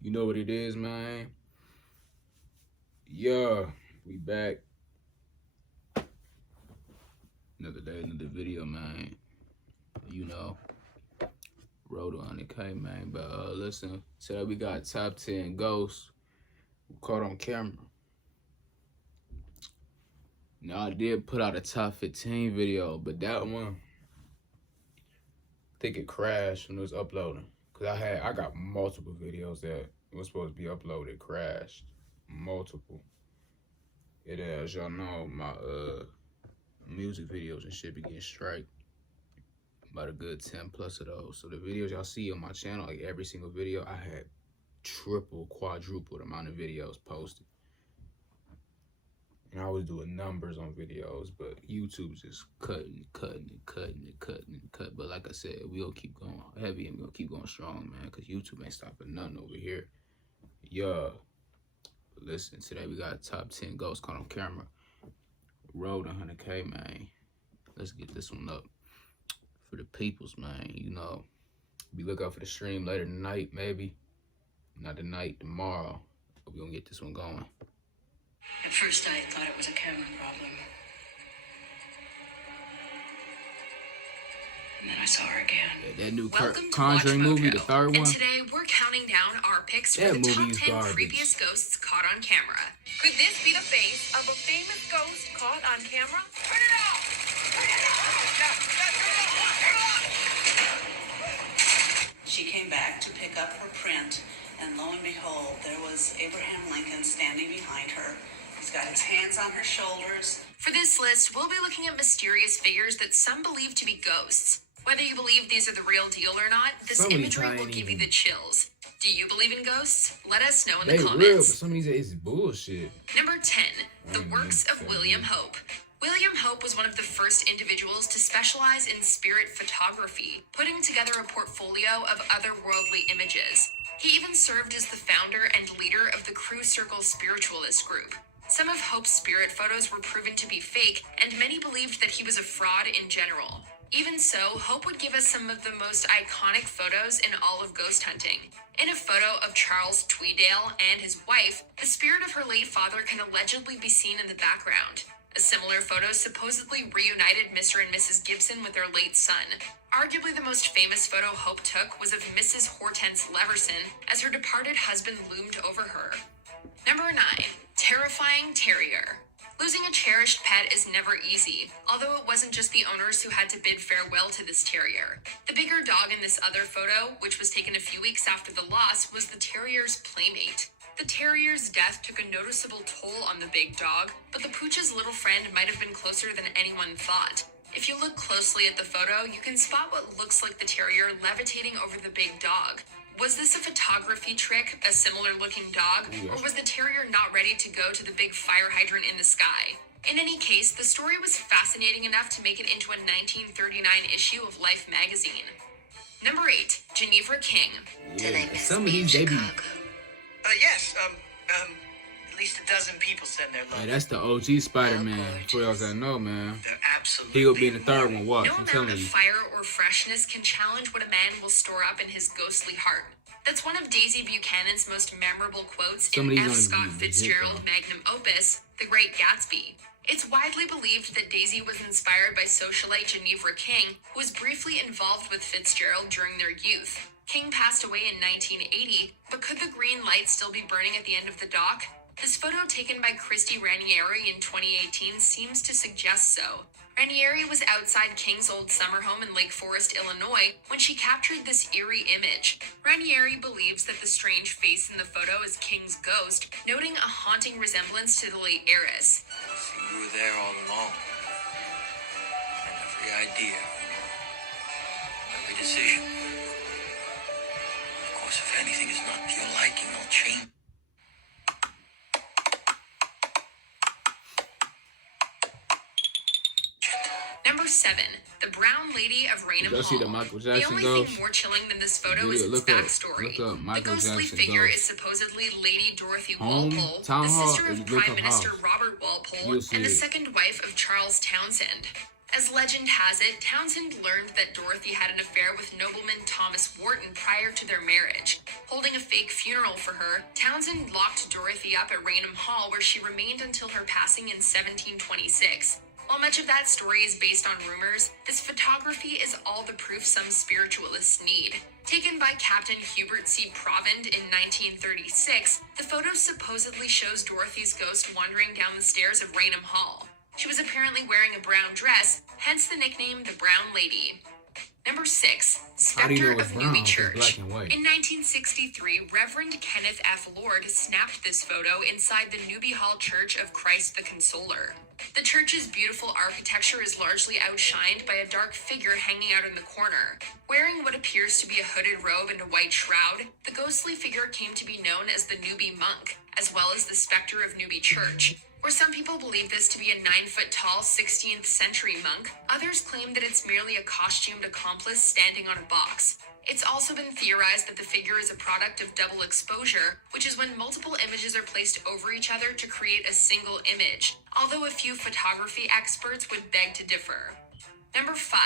You know what it is, man. Yeah, we back. Another day, another video, man. You know, road on it, okay, man. But listen, today we got top 10 ghosts caught on camera. Now I did put out a top 15 video, but that one, I think it crashed when it was uploading. Cause I got multiple videos that was supposed to be uploaded, crashed, multiple. It as y'all know, my music videos and shit be getting strike. About a good 10 plus of those. So the videos y'all see on my channel, like every single video, I had triple, quadruple the amount of videos posted. And I was doing numbers on videos, but YouTube's just cutting. But like I said, we gonna keep going heavy and we gonna keep going strong, man, because YouTube ain't stopping nothing over here. Yeah. But listen, today we got top 10 ghosts caught on camera. Road 100K, man. Let's get this one up for the peoples, man. You know, be look out for the stream later tonight, maybe. Not tonight, tomorrow. We gonna get this one going. At first, I thought it was a camera problem. And then I saw her again. Yeah, that new Conjuring movie, the third one. And today, we're counting down our picks for the top 10 creepiest ghosts caught on camera. Could this be the face of a famous ghost caught on camera? Turn it out! Turn it out! She came back to pick up her print, and lo and behold, there was Abraham Lincoln standing behind her. He's got his hands on her shoulders. For this list, we'll be looking at mysterious figures that some believe to be ghosts. Whether you believe these are the real deal or not, this imagery will give you the chills. Do you believe in ghosts? Let us know in the comments. Real, but some of these is bullshit. Number 10, the works of William Hope. William Hope was one of the first individuals to specialize in spirit photography, putting together a portfolio of otherworldly images. He even served as the founder and leader of the Crew Circle Spiritualist group. Some of Hope's spirit photos were proven to be fake, and many believed that he was a fraud in general. Even so, Hope would give us some of the most iconic photos in all of ghost hunting. In a photo of Charles Tweedale and his wife, the spirit of her late father can allegedly be seen in the background. A similar photo supposedly reunited Mr. and Mrs. Gibson with their late son. Arguably the most famous photo Hope took was of Mrs. Hortense Leverson as her departed husband loomed over her. Number 9. Terrifying Terrier. Losing a cherished pet is never easy, although it wasn't just the owners who had to bid farewell to this terrier. The bigger dog in this other photo, which was taken a few weeks after the loss, was the terrier's playmate. The terrier's death took a noticeable toll on the big dog, but the pooch's little friend might have been closer than anyone thought. If you look closely at the photo, you can spot what looks like the terrier levitating over the big dog. Was this a photography trick, a similar looking dog, or was the terrier not ready to go to the big fire hydrant in the sky? In any case, the story was fascinating enough to make it into a 1939 issue of Life magazine. Number 8, Genevra King. Yeah, some of these, they be... Yes, at least a dozen people send their love. Yeah, that's the OG Spider-Man, for y'all that know, man. Absolutely. He gonna be in the third one, watch, No I'm amount telling of you. fire or freshness can challenge what a man will store up in his ghostly heart. That's one of Daisy Buchanan's most memorable quotes in F. Scott Fitzgerald's magnum opus, The Great Gatsby. It's widely believed that Daisy was inspired by socialite Genevra King, who was briefly involved with Fitzgerald during their youth. King passed away in 1980, but could the green light still be burning at the end of the dock? This photo taken by Christy Ranieri in 2018 seems to suggest so. Ranieri was outside King's old summer home in Lake Forest, Illinois, when she captured this eerie image. Ranieri believes that the strange face in the photo is King's ghost, noting a haunting resemblance to the late heiress. You were there all along. And every idea, every decision. Of course, if anything is not to your liking, I'll change. Number 7, the Brown Lady of Raynham Hall. See the Michael The Jackson only ghost? thing more chilling than this photo is its Look up backstory. The Michael ghostly Jackson figure ghost. is supposedly Lady Dorothy Home, Walpole, Town the Hall, sister or you of look Prime up Minister House. Robert Walpole, You'll see and the it. second wife of Charles Townshend. As legend has it, Townsend learned that Dorothy had an affair with nobleman Thomas Wharton prior to their marriage. Holding a fake funeral for her, Townsend locked Dorothy up at Raynham Hall, where she remained until her passing in 1726. While much of that story is based on rumors, this photography is all the proof some spiritualists need. Taken by Captain Hubert C. Provand in 1936, the photo supposedly shows Dorothy's ghost wandering down the stairs of Raynham Hall. She was apparently wearing a brown dress, hence the nickname the Brown Lady. Number 6. How do you Spectre know it's of brown? Newby It's Church. black and white. In 1963, Reverend Kenneth F. Lord snapped this photo inside the Newby Hall Church of Christ the Consoler. The church's beautiful architecture is largely outshined by a dark figure hanging out in the corner. Wearing what appears to be a hooded robe and a white shroud, the ghostly figure came to be known as the Newby Monk, as well as the Spectre of Newby Church. Where some people believe this to be a 9-foot-tall 16th century monk, others claim that it's merely a costumed accomplice standing on a box. It's also been theorized that the figure is a product of double exposure, which is when multiple images are placed over each other to create a single image, although a few photography experts would beg to differ. Number 5.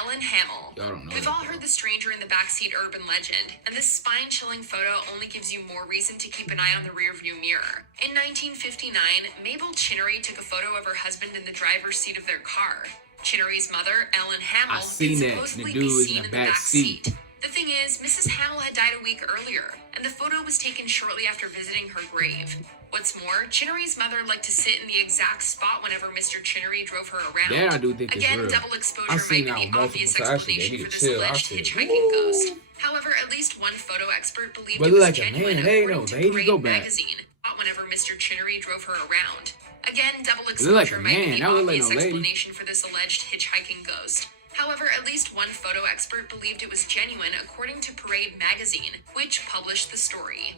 Ellen Hamel. Y'all don't know We've that, all though. heard the stranger in the backseat urban legend, and this spine-chilling photo only gives you more reason to keep an eye on the rearview mirror. In 1959, Mabel Chinnery took a photo of her husband in the driver's seat of their car. Chinnery's mother, Ellen Hamel, I seen can that. The supposedly dude be was seen in the in the back back seat. seat. The thing is, Mrs. Hamel had died a week earlier, and the photo was taken shortly after visiting her grave. What's more, Chinnery's mother liked to sit in the exact spot whenever Mr. Chinnery drove her around. That I do think is Again, real. double exposure I've seen might that be on the multiple obvious times. Actually, they explanation need for to this chill. I alleged said, hitchhiking ghost. However, at least one photo expert believed But it look was like a genuine, man. Hey, according no, to lady, Parade go back. magazine. Whenever Mr. Chinnery drove her around. Again, double look like exposure a might be man. the That look like obvious no lady. explanation for this alleged hitchhiking ghost. However, at least one photo expert believed it was genuine, according to Parade magazine, which published the story.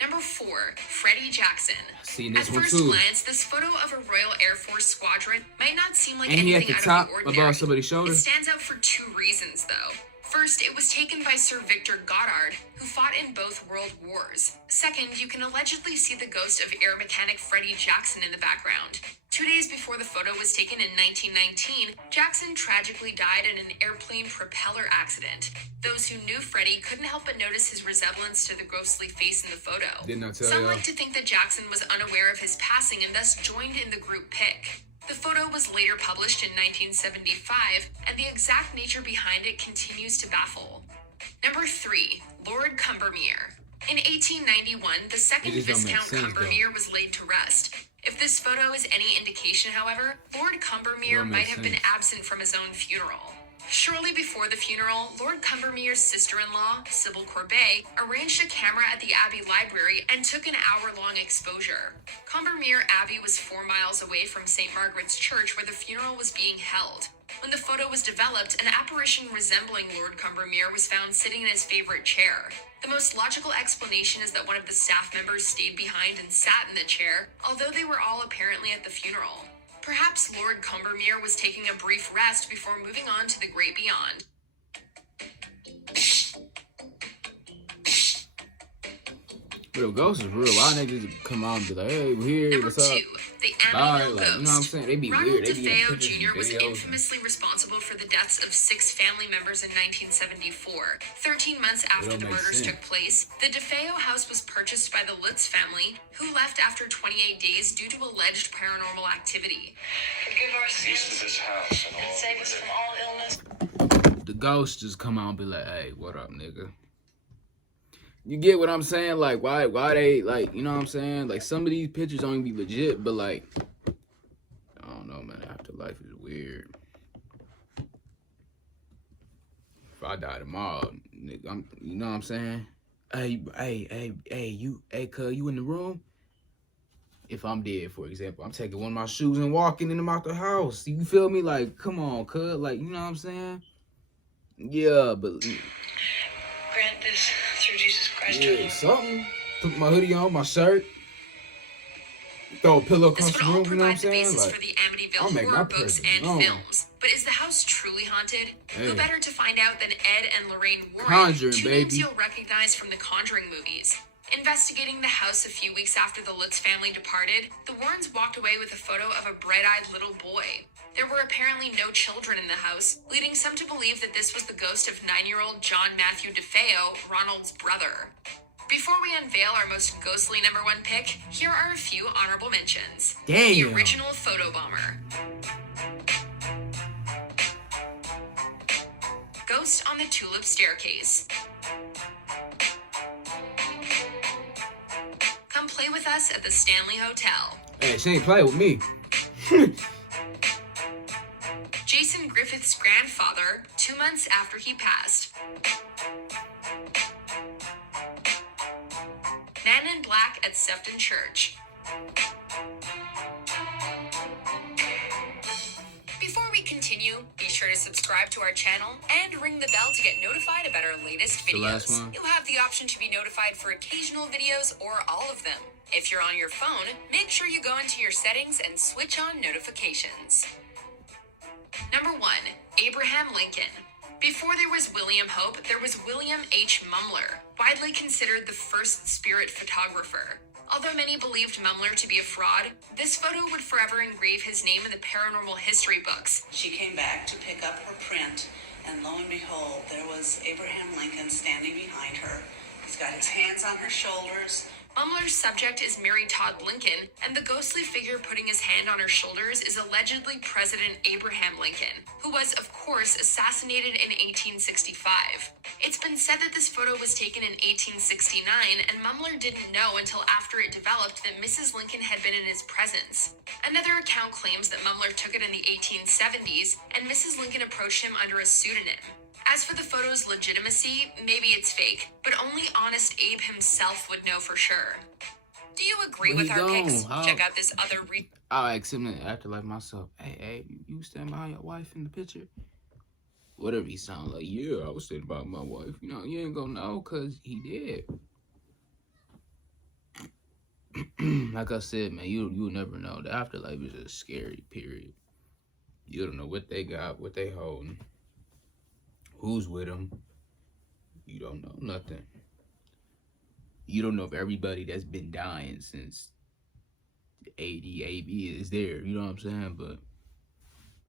Number 4. Freddie Jackson. Seen this At one first too. glance, this photo of a Royal Air Force squadron might not seem like Ain't he at anything the out top of the ordinary. above somebody's It shoulder? stands out for 2 reasons, though. First, it was taken by Sir Victor Goddard, who fought in both world wars. Second, you can allegedly see the ghost of air mechanic Freddie Jackson in the background. 2 days before the photo was taken in 1919, Jackson tragically died in an airplane propeller accident. Those who knew Freddie couldn't help but notice his resemblance to the ghostly face in the photo. Didn't I tell Some y'all? like to think that Jackson was unaware of his passing and thus joined in the group pic. The photo was later published in 1975, and the exact nature behind it continues to baffle. Number 3. Lord Combermere. In 1891, the second It just don't make Viscount sense, though. Combermere was laid to rest. If this photo is any indication, however, Lord Combermere Don't might make have been sense. absent from his own funeral. Shortly before the funeral, Lord Combermere's sister-in-law, Sybil Corbet, arranged a camera at the Abbey Library and took an hour-long exposure. Combermere Abbey was 4 miles away from St. Margaret's Church, where the funeral was being held. When the photo was developed, an apparition resembling Lord Combermere was found sitting in his favorite chair. The most logical explanation is that one of the staff members stayed behind and sat in the chair, although they were all apparently at the funeral. Perhaps Lord Combermere was taking a brief rest before moving on to the great beyond. But if ghosts is real, why they just come out and be like, hey, we're here, Number what's up? 2, the Bye, Amityville like, Ghost. you know what I'm saying? They be Ronald weird. They be in DeFeo pictures and Jr. was videos and- infamously responsible for the deaths of 6 family members in 1974. 13 months after don't the make murders sense. took place, the DeFeo house was purchased by the Lutz family, who left after 28 days due to alleged paranormal activity. Forgive our Peace sins to this house and all. and save us from all illness. The ghosts just come out and be like, hey, what up, nigga? You get what I'm saying? Like, why they, like, you know what I'm saying? Like, some of these pictures don't even be legit, but, like, I don't know, man. Afterlife is weird. If I die tomorrow, nigga, you know what I'm saying? Hey, cuz, you in the room? If I'm dead, for example, I'm taking one of my shoes and walking in them out the house. You feel me? Like, come on, cuz, like, you know what I'm saying? Yeah, but Grant this through Jesus Christ. our yeah, Lord. something. Put my hoodie on, my shirt. Throw a pillow across This the would all room, you know what I'm provide the saying? basis Like, for the I'll Amityville make horror my books presence and known. films. But is the house truly haunted? Hey. Who better to find out than Ed and Lorraine Warren, Conjuring, 2 names baby. you'll recognize from the Conjuring movies. Investigating the house a few weeks after the Lutz family departed, the Warrens walked away with a photo of a bright-eyed little boy. There were apparently no children in the house, leading some to believe that this was the ghost of 9-year-old John Matthew DeFeo, Ronald's brother. Before we unveil our most ghostly number 1 pick, here are a few honorable mentions. The Damn. original photo bomber. Ghost on the Tulip Staircase. Come play with us at the Stanley Hotel. Hey, she ain't play with me. Jason Griffith's grandfather, 2 months after he passed. Man in Black at Sefton Church. Before we continue, be sure to subscribe to our channel and ring the bell to get notified about our latest The last videos. one. You'll have the option to be notified for occasional videos or all of them. If you're on your phone, make sure you go into your settings and switch on notifications. Number 1, Abraham Lincoln. Before there was William Hope, there was William H. Mumler, widely considered the first spirit photographer. Although many believed Mumler to be a fraud, this photo would forever engrave his name in the paranormal history books. She came back to pick up her print, and lo and behold, there was Abraham Lincoln standing behind her. He's got his hands on her shoulders. Mumler's subject is Mary Todd Lincoln, and the ghostly figure putting his hand on her shoulders is allegedly President Abraham Lincoln, who was, of course, assassinated in 1865. It's been said that this photo was taken in 1869, and Mumler didn't know until after it developed that Mrs. Lincoln had been in his presence. Another account claims that Mumler took it in the 1870s, and Mrs. Lincoln approached him under a pseudonym. As for the photo's legitimacy, maybe it's fake, but only honest Abe himself would know for sure. Do you agree Where with he our gone? picks? How? Check out this other I'll ask him in the afterlife myself. Hey, you stand by your wife in the picture? Whatever he sound like. Yeah, I was standing by my wife. You know, you ain't gonna know because he did. Like I said, man, you'll never know. The afterlife is a scary period. You don't know what they got, what they holding, who's with them. You don't know nothing. You don't know if everybody that's been dying since 80 AB is there. You know what I'm saying? But